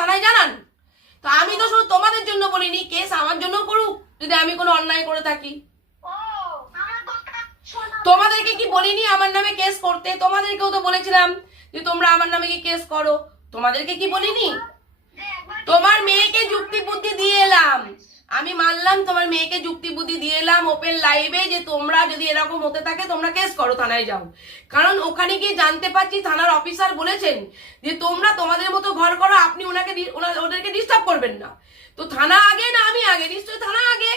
থানায় জানান। তো আমি তো শুধু তোমাদের জন্য বলিনি, কেস আমার জন্য করুক, যদি আমি কোনো অন্যায় করে থাকি। তোমাদেরকে কি বলিনি আমার নামে কেস করতে? তোমাদেরকেও তো বলেছিলাম যে তোমরা আমার নামে কি কেস করো। তোমাদেরকে কি বলিনি? তোমার মেয়েকে যুক্তি বুদ্ধি দিয়ে এলাম আমি মানলাম তোমার মেয়েকে যুক্তি বুদ্ধি দিয়ে এলাম ওপেন লাইভে যে তোমরা যদি এরকম হতে থাকে, তোমরা কেস করো, থানায় যাও। কারণ ওখানে গিয়ে জানতে পারছি থানার অফিসার বলেছেন যে তোমরা তোমাদের মতো ঘর করো, আপনি ওনাকে ওদেরকে ডিস্টার্ব করবেন না। তো থানা আগে না আমি আগে? নিশ্চয়ই থানা আগে।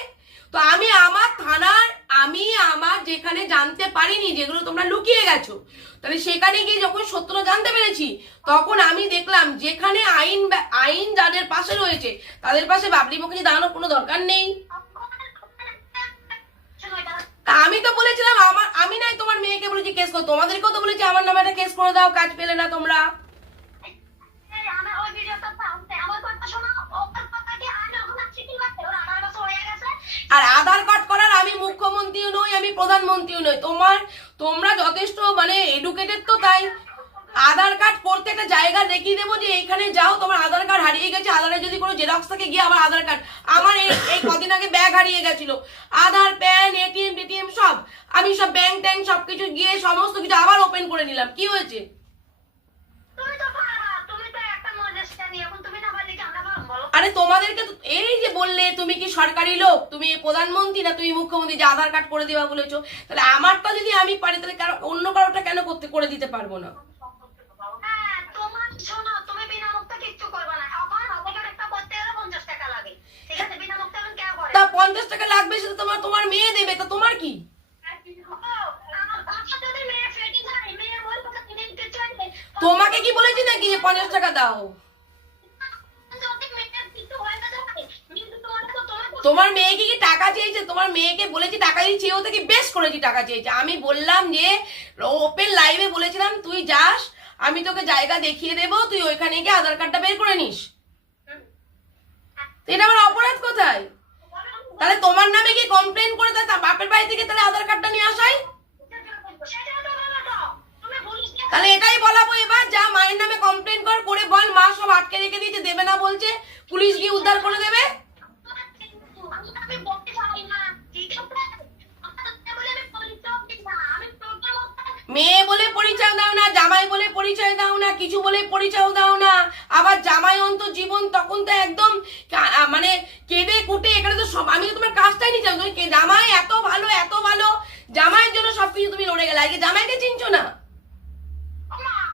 তো আমি আমার থানার, আমি আমার যেখানে জানতে পারিনি, যেগুলো তোমরা লুকিয়ে গেছো, তাহলে সেখানে গিয়ে যখন সত্যটা জানতে পেরেছি, তখন আমি দেখলাম যেখানে আইন আইন যাদের পাশে রয়েছে, তাদের পাশে বাবলি মুখার্জি দাঁড়ানোর কোনো দরকার নেই। আমি তো বলেছিলাম, আমার, আমি নাই তোমার মেয়েকে বলেছি কেস করো তোমাদেরকেও তো বলেছি, আমার নামে একটা কেস করে দাও, কাজ পেলে না তোমরা। আর আধার কার্ড করার আমি মুখ্যমন্ত্রীও নই, আমি প্রধানমন্ত্রীও নই। তোমার, তোমরা যথেষ্ট মানে এডুকেটেড তো তাই। আধার একটা জায়গা দেখিয়ে দেবো যে এখানে যাও তোমার আধার কার্ড হারিয়ে গেছে আধারে যদি কোনো জেরক্স থাকে গিয়ে আবার আধার কার্ড। আমার এই কদিন আগে ব্যাগ হারিয়ে গেছিল। আধার প্যান এটিএম টিটিএম সব। আমি সব ব্যাংক ট্যাঙ্ক সব কিছু গিয়ে সমস্ত কিছু আবার ওপেন করে নিলাম। কি হয়েছে? আরে তোমাদেরকে এই যে বললে তুমি কি সরকারি লোক? তুমি প্রধানমন্ত্রী না তুমি মুখ্যমন্ত্রী? যে আধার কার্ড করে দেওয়া বলেছ। তাহলে আমারটা যদি আমি পারি তাহলে অন্য কারোটা কেন করতে করে দিতে পারব না হ্যাঁ তোমার শোনো তুমি বিনা মুক্ত কিচ্ছু করবে না এখন অবকার একটা করতে গেলে পঞ্চাশ টাকা লাগে ঠিক আছে বিনা মুক্ত এখন কেউ করে তা পঞ্চাশ টাকা লাগবে সেটা তোমার তোমার মেয়ে দেবে তা তোমার কি? তোমাকে কি বলেছি নাকি যে পঞ্চাশ টাকা দাও? তোমার মেয়েকে কি টাকা চেয়েছে? তোমার মেয়েকে বলেছি টাকা দিচ্ছি ও থেকে বেশ করেছি টাকা চেয়েছে। আমি বললাম যে ওপেন লাইভে বলেছিলাম তুই যাস আমি তোকে জায়গা দেখিয়ে দেবো তুই ওইখানে গিয়ে আধার কার্ডটা বের করে নিস। এটা আমার অপরাধ কোথায় তাহলে তোমার নামে কি কমপ্লেন করে দেয় তার বাপের মেয়ে বলে পরিচয় দাও না, জামাই বলে পরিচয় দাও না, কিছু বলে পরিচয় দাও না, আবার জামাই অন্ত জীবন তখন তো একদম মানে কেঁদে কুটে, এখানে তো সব আমি তোমার কাজটাই নিচ্ছিলাম তুমি জামাই এত ভালো এত ভালো। জামাইয়ের জন্য সবকিছু তুমি লড়ে গেলে। আগে জামাইকে